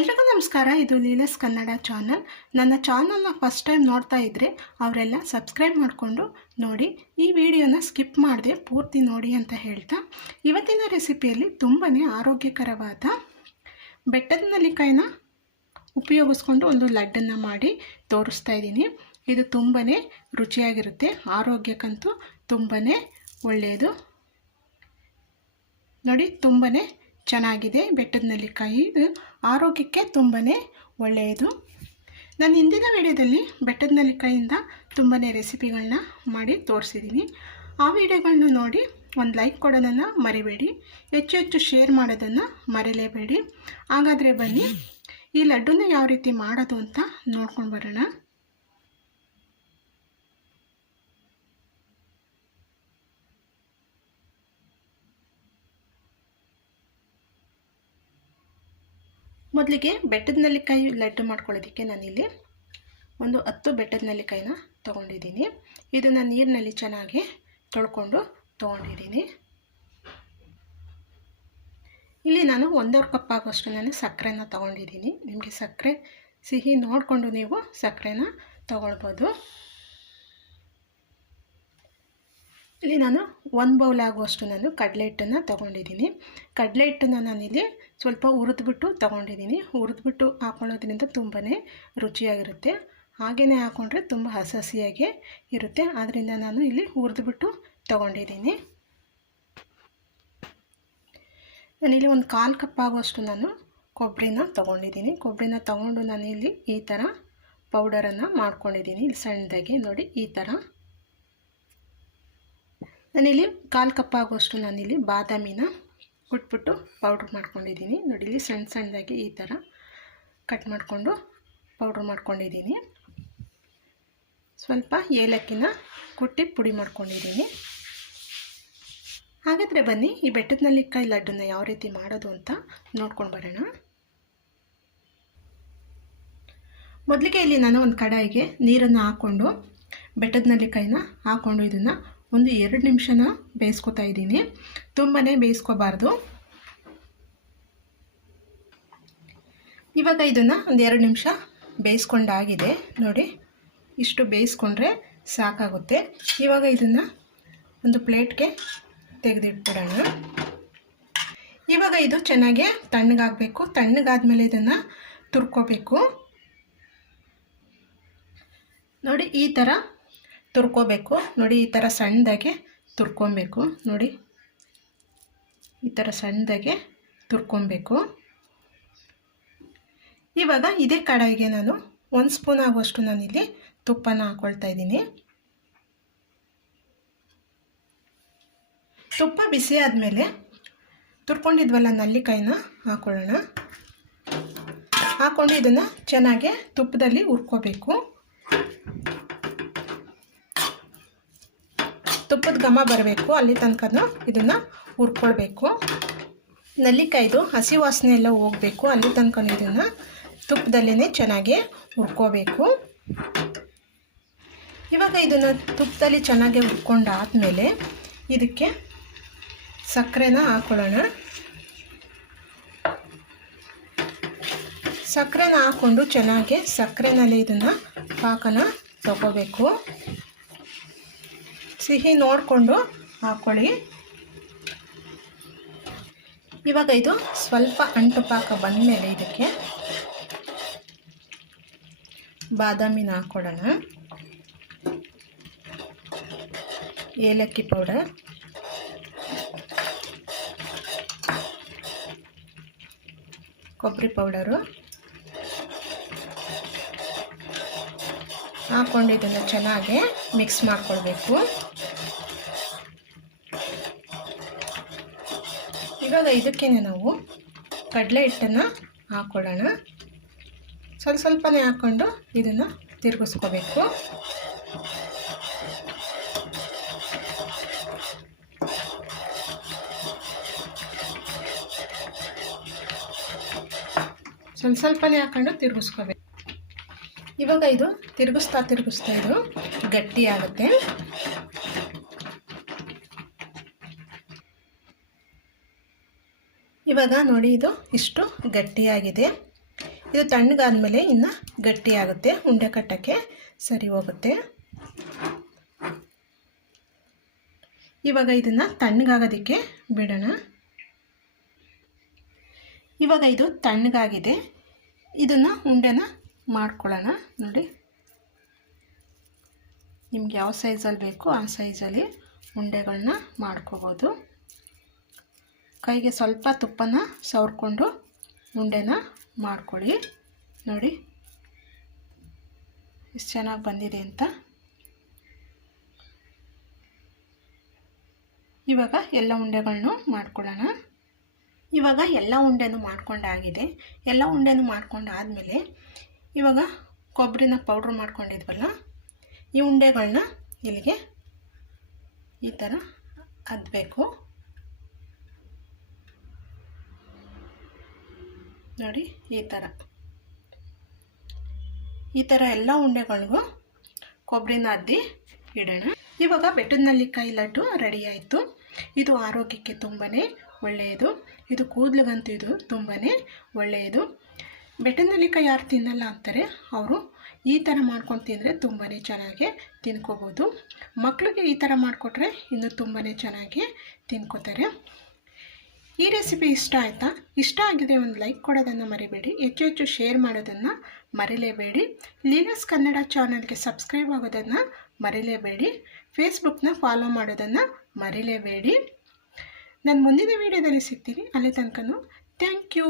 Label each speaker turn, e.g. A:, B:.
A: ಎಲ್ರಿಗೂ ನಮಸ್ಕಾರ. ಇದು ಲೀಲಸ್ ಕನ್ನಡ ಚಾನಲ್. ನನ್ನ ಚಾನಲ್ನ ಫಸ್ಟ್ ಟೈಮ್ ನೋಡ್ತಾ ಇದ್ದರೆ ಅವರೆಲ್ಲ ಸಬ್ಸ್ಕ್ರೈಬ್ ಮಾಡಿಕೊಂಡು ನೋಡಿ. ಈ ವಿಡಿಯೋನ ಸ್ಕಿಪ್ ಮಾಡಿದೆ ಪೂರ್ತಿ ನೋಡಿ ಅಂತ ಹೇಳ್ತಾ. ಇವತ್ತಿನ ರೆಸಿಪಿಯಲ್ಲಿ ತುಂಬಾ ಆರೋಗ್ಯಕರವಾದ ಬೆಟ್ಟದ ನಲಿಕಾಯಿನ ಉಪಯೋಗಿಸ್ಕೊಂಡು ಒಂದು ಲಡ್ಡನ್ನು ಮಾಡಿ ತೋರಿಸ್ತಾ ಇದ್ದೀನಿ. ಇದು ತುಂಬಾ ರುಚಿಯಾಗಿರುತ್ತೆ. ಆರೋಗ್ಯಕ್ಕಂತೂ ತುಂಬಾ ಒಳ್ಳೆಯದು ನೋಡಿ ತುಂಬಾ ಚೆನ್ನಾಗಿದೆ. ಬೆಟ್ಟದ ನೆಲ್ಲಿಕಾಯಿ ಇದು ಆರೋಗ್ಯಕ್ಕೆ ತುಂಬಾ ಒಳ್ಳೆಯದು. ನಾನು ಹಿಂದಿನ ವಿಡಿಯೋದಲ್ಲಿ ಬೆಟ್ಟದ ನೆಲ್ಲಿಕಾಯಿಂದ ತುಂಬಾ ರೆಸಿಪಿಗಳನ್ನ ಮಾಡಿ ತೋರಿಸಿದ್ದೀನಿ ಆ ವಿಡಿಯೋಗಳನ್ನ ನೋಡಿ ಒಂದು ಲೈಕ್ ಕೊಡೋದನ್ನು ಮರಿಬೇಡಿ. ಹೆಚ್ಚು ಹೆಚ್ಚು ಶೇರ್ ಮಾಡೋದನ್ನು ಮರೆಯಲೇಬೇಡಿ ಹಾಗಾದರೆ ಬನ್ನಿ, ಈ ಲಡ್ಡುನ ಯಾವ ರೀತಿ ಮಾಡೋದು ಅಂತ ನೋಡ್ಕೊಂಡು ಬರೋಣ. ಮೊದಲಿಗೆ ಬೆಟ್ಟದ ನೆಲ್ಲಿಕಾಯಿ ಲಡ್ಡು ಮಾಡ್ಕೊಳ್ಳೋದಕ್ಕೆ ನಾನಿಲ್ಲಿ ಒಂದು ಹತ್ತು ಬೆಟ್ಟದ ನೆಲ್ಲಿಕಾಯಿನ ತೊಗೊಂಡಿದ್ದೀನಿ. ಇದನ್ನು ನೀರಿನಲ್ಲಿ ಚೆನ್ನಾಗಿ ತೊಳ್ಕೊಂಡು ತೊಗೊಂಡಿದ್ದೀನಿ. ಇಲ್ಲಿ ನಾನು ಒಂದೂವರೆ ಕಪ್ ಆಗೋಷ್ಟು ನಾನು ಸಕ್ಕರೆನ ತೊಗೊಂಡಿದ್ದೀನಿ. ನಿಮಗೆ ಸಕ್ಕರೆ ಸಿಹಿ ನೋಡಿಕೊಂಡು ನೀವು ಸಕ್ಕರೆನ ತೊಗೊಳ್ಬೋದು. ಇಲ್ಲಿ ನಾನು ಒಂದು ಬೌಲ್ ಆಗುವಷ್ಟು ನಾನು ಕಡಲೆ ಹಿಟ್ಟನ್ನು ತೊಗೊಂಡಿದ್ದೀನಿ. ಕಡಲೆ ಹಿಟ್ಟನ್ನು ನಾನಿಲ್ಲಿ ಸ್ವಲ್ಪ ಹುರಿದ್ಬಿಟ್ಟು ತೊಗೊಂಡಿದ್ದೀನಿ. ಹುರಿದ್ಬಿಟ್ಟು ಹಾಕೊಳ್ಳೋದ್ರಿಂದ ತುಂಬಾ ರುಚಿಯಾಗಿರುತ್ತೆ. ಹಾಗೆಯೇ ಹಾಕ್ಕೊಂಡ್ರೆ ತುಂಬ ಹಸಿ ಇರುತ್ತೆ. ಆದ್ದರಿಂದ ನಾನು ಇಲ್ಲಿ ಹುರಿದ್ಬಿಟ್ಟು ತೊಗೊಂಡಿದ್ದೀನಿ. ನಾನಿಲ್ಲಿ ಒಂದು ಕಾಲು ಕಪ್ ಆಗುವಷ್ಟು ನಾನು ಕೊಬ್ಬರಿನ ತೊಗೊಂಡಿದ್ದೀನಿ. ಕೊಬ್ಬರಿನ ತೊಗೊಂಡು ನಾನಿಲ್ಲಿ ಈ ಥರ ಪೌಡರನ್ನು ಮಾಡ್ಕೊಂಡಿದ್ದೀನಿ. ಇಲ್ಲಿ ಸಣ್ಣದಾಗಿ ನೋಡಿ ಈ ಥರ ನಾನಿಲ್ಲಿ ಕಾಲು ಕಪ್ ಆಗೋಷ್ಟು ನಾನಿಲ್ಲಿ ಬಾದಾಮಿನ ಕುಟ್ಬಿಟ್ಟು ಪೌಡ್ರ್ ಮಾಡ್ಕೊಂಡಿದ್ದೀನಿ. ನೋಡಿ ಇಲ್ಲಿ ಸಣ್ಣ ಸಣ್ಣದಾಗಿ ಈ ಥರ ಕಟ್ ಮಾಡಿಕೊಂಡು ಪೌಡ್ರ್ ಮಾಡ್ಕೊಂಡಿದ್ದೀನಿ. ಸ್ವಲ್ಪ ಏಲಕ್ಕಿನ ಕುಟ್ಟಿ ಪುಡಿ ಮಾಡ್ಕೊಂಡಿದ್ದೀನಿ. ಹಾಗಾದರೆ ಬನ್ನಿ, ಈ ಬೆಟ್ಟದ ನಲ್ಲಿಕಾಯಿ ಲಡ್ಡನ್ನ ಯಾವ ರೀತಿ ಮಾಡೋದು ಅಂತ ನೋಡ್ಕೊಂಡು ಬರೋಣ. ಮೊದಲಿಗೆ ಇಲ್ಲಿ ನಾನು ಒಂದು ಕಡಾಯಿಗೆ ನೀರನ್ನು ಹಾಕ್ಕೊಂಡು ಬೆಟ್ಟದ ನಲ್ಲಿಕಾಯಿನ ಹಾಕ್ಕೊಂಡು ಇದನ್ನು ಒಂದು ಎರಡು ನಿಮಿಷನ ಬೇಯಿಸ್ಕೊತಾ ಇದ್ದೀನಿ. ತುಂಬಾ ಬೇಯಿಸ್ಕೋಬಾರ್ದು. ಇವಾಗ ಇದನ್ನು ಒಂದು ಎರಡು ನಿಮಿಷ ಬೇಯಿಸ್ಕೊಂಡಾಗಿದೆ. ನೋಡಿ, ಇಷ್ಟು ಬೇಯಿಸ್ಕೊಂಡ್ರೆ ಸಾಕಾಗುತ್ತೆ. ಇವಾಗ ಇದನ್ನು ಒಂದು ಪ್ಲೇಟ್ಗೆ ತೆಗೆದಿಟ್ಬಿಡೋಣ. ಇವಾಗ ಇದು ಚೆನ್ನಾಗಿ ತಣ್ಣಗಾಗಬೇಕು. ತಣ್ಣಗಾದ್ಮೇಲೆ ಇದನ್ನು ತುರ್ಕೋಬೇಕು. ನೋಡಿ, ಈ ಥರ ತುರ್ಕೋಬೇಕು. ನೋಡಿ, ಈ ಥರ ಸಣ್ಣದಾಗೆ ತುರ್ಕೊಬೇಕು. ನೋಡಿ, ಈ ಥರ ಸಣ್ಣದಾಗೆ ತುರ್ಕೊಬೇಕು. ಇವಾಗ ಇದೇ ಕಡಾಯಿಗೆ ನಾನು ಒಂದು ಸ್ಪೂನ್ ಆಗುವಷ್ಟು ನಾನಿಲ್ಲಿ ತುಪ್ಪನ ಹಾಕ್ಕೊಳ್ತಾ ಇದ್ದೀನಿ. ತುಪ್ಪ ಬಿಸಿ ಆದಮೇಲೆ ತುರ್ಕೊಂಡಿದ್ವಲ್ಲ ನಲ್ಲಿಕಾಯಿನ ಹಾಕೊಳ್ಳೋಣ. ಹಾಕ್ಕೊಂಡು ಇದನ್ನು ಚೆನ್ನಾಗಿ ತುಪ್ಪದಲ್ಲಿ ಹುರ್ಕೋಬೇಕು. ತುಪ್ಪದ ಘಮ ಬರಬೇಕು, ಅಲ್ಲಿ ತನಕನೂ ಇದನ್ನು ಹುರ್ಕೊಳ್ಬೇಕು. ನಲ್ಲಿಕಾಯ್ದು ಹಸಿ ವಾಸನೆ ಎಲ್ಲ ಹೋಗಬೇಕು, ಅಲ್ಲಿ ತನಕ ಇದನ್ನು ತುಪ್ಪದಲ್ಲೇ ಚೆನ್ನಾಗಿ ಹುರ್ಕೋಬೇಕು. ಇವಾಗ ಇದನ್ನು ತುಪ್ಪದಲ್ಲಿ ಚೆನ್ನಾಗಿ ಹುರ್ಕೊಂಡಾದಮೇಲೆ ಇದಕ್ಕೆ ಸಕ್ಕರೆನ ಹಾಕೊಳ್ಳೋಣ. ಸಕ್ಕರೆನ ಹಾಕ್ಕೊಂಡು ಚೆನ್ನಾಗಿ ಸಕ್ಕರೆನಲ್ಲಿ ಇದನ್ನು ಪಾಕನ ತಗೋಬೇಕು. ಸಿಹಿ ನೋಡಿಕೊಂಡು ಹಾಕ್ಕೊಳ್ಳಿ ಇವಾಗ ಇದು ಸ್ವಲ್ಪ ಅಂಟು ಪಾಕ ಬಂದಮೇಲೆ ಇದಕ್ಕೆ ಬಾದಾಮಿನ ಹಾಕ್ಕೊಡೋಣ ಏಲಕ್ಕಿ ಪೌಡರ್. ಕೊಬ್ಬರಿ ಪೌಡರು. ಹಾಕ್ಕೊಂಡು ಇದನ್ನು ಚೆನ್ನಾಗಿ ಮಿಕ್ಸ್ ಮಾಡ್ಕೊಳ್ಬೇಕು. ಇವಾಗ ಇದಕ್ಕೆ ನಾವು ಕಡಲೆ ಹಿಟ್ಟನ್ನು ಹಾಕ್ಕೊಳ್ಳೋಣ ಸ್ವಲ್ಪ ಸ್ವಲ್ಪನೇ ಹಾಕ್ಕೊಂಡು ಇದನ್ನು ತಿರುಗಿಸ್ಕೋಬೇಕು. ಸ್ವಲ್ಪ ಸ್ವಲ್ಪನೇ ಹಾಕ್ಕೊಂಡು ತಿರುಗಿಸ್ಕೋಬೇಕು. ಇವಾಗ ಇದು ತಿರುಗಿಸ್ತಾ ತಿರುಗಿಸ್ತಾ ಇದು ಗಟ್ಟಿ ಆಗುತ್ತೆ ಇವಾಗ ನೋಡಿ ಇದು ಇಷ್ಟು ಗಟ್ಟಿಯಾಗಿದೆ. ಇದು ತಣ್ಣಗಾದ್ಮೇಲೆ ಇನ್ನು ಗಟ್ಟಿಯಾಗುತ್ತೆ, ಉಂಡೆ ಕಟ್ಟೋಕ್ಕೆ ಸರಿ ಹೋಗುತ್ತೆ. ಇವಾಗ ಇದನ್ನು ತಣ್ಣಗಾಗೋದಕ್ಕೆ ಬಿಡೋಣ. ಇವಾಗ ಇದು ತಣ್ಣಗಾಗಿದೆ. ಇದನ್ನು ಉಂಡೆನ ಮಾಡ್ಕೊಳ್ಳೋಣ, ನೋಡಿ. ನಿಮ್ಗೆ ಯಾವ ಸೈಜಲ್ಲಿ ಬೇಕು ಆ ಸೈಜಲ್ಲಿ ಉಂಡೆಗಳನ್ನ ಮಾಡ್ಕೋಬೋದು. ಕೈಗೆ ಸ್ವಲ್ಪ ತುಪ್ಪನ ಸವರ್ಕೊಂಡು ಉಂಡೆನ ಮಾಡ್ಕೊಳ್ಳಿ. ನೋಡಿ. ಎಷ್ಟು ಚೆನ್ನಾಗಿ ಬಂದಿದೆ ಅಂತ. ಇವಾಗ ಎಲ್ಲ ಉಂಡೆಗಳನ್ನು ಮಾಡ್ಕೊಳ್ಳೋಣ. ಇವಾಗ ಎಲ್ಲ ಉಂಡೆನೂ ಮಾಡ್ಕೊಂಡಾಗಿದೆ ಎಲ್ಲ ಉಂಡೆನೂ ಮಾಡ್ಕೊಂಡಾದಮೇಲೆ ಇವಾಗ ಕೊಬ್ಬರಿನ ಪೌಡ್ರ್ ಮಾಡ್ಕೊಂಡಿದ್ವಲ್ಲ, ಈ ಉಂಡೆಗಳನ್ನ ಇಲ್ಲಿಗೆ ಈ ಥರ ಅದ್ಬೇಕು. ನೋಡಿ, ಈ ಥರ ಈ ಥರ ಎಲ್ಲ ಉಂಡೆಗಳಿಗೂ ಕೊಬ್ಬರಿನ ಅದ್ದಿ ಇಡೋಣ. ಇವಾಗ ಬೆಟ್ಟದ ನಲ್ಲಿಕಾಯಿ ಲಡ್ಡು ರೆಡಿ ಆಯಿತು. ಇದು ಆರೋಗ್ಯಕ್ಕೆ ತುಂಬಾ ಒಳ್ಳೆಯದು. ಇದು ಕೂದಲಿಗಂತೂ ಇದು ತುಂಬಾ ಒಳ್ಳೆಯದು. ಬೆಟ್ಟದ ನಲ್ಲಿಕಾಯಿ ಯಾರು ತಿನ್ನಲ್ಲ ಅಂತಾರೆ, ಅವರು ಈ ಥರ ಮಾಡ್ಕೊಂಡು ತಿಂದರೆ ತುಂಬಾ ಚೆನ್ನಾಗಿ ತಿನ್ಕೋಬೋದು. ಮಕ್ಕಳಿಗೆ ಈ ಥರ ಮಾಡಿಕೊಟ್ರೆ ಇನ್ನೂ ತುಂಬಾ ಚೆನ್ನಾಗಿ ತಿನ್ಕೋತಾರೆ. ಈ ರೆಸಿಪಿ ಇಷ್ಟ ಆಯಿತಾ? ಇಷ್ಟ ಆಗಿದೆ ಒಂದು ಲೈಕ್ ಕೊಡೋದನ್ನು ಮರಿಬೇಡಿ. ಹೆಚ್ಚು ಹೆಚ್ಚು ಶೇರ್ ಮಾಡೋದನ್ನು ಮರಿಲೇಬೇಡಿ. ಲೀನಸ್ ಕನ್ನಡ ಚಾನಲ್ಗೆ ಸಬ್ಸ್ಕ್ರೈಬ್ ಆಗೋದನ್ನು ಮರಿಲೇಬೇಡಿ. ಫೇಸ್ಬುಕ್ನ ಫಾಲೋ ಮಾಡೋದನ್ನು ಮರಿಲೇಬೇಡಿ. ನಾನು ಮುಂದಿನ ವೀಡಿಯೋದಲ್ಲಿ ಸಿಗ್ತೀನಿ. ಅಲ್ಲಿ ತನಕನೂ ಥ್ಯಾಂಕ್ ಯು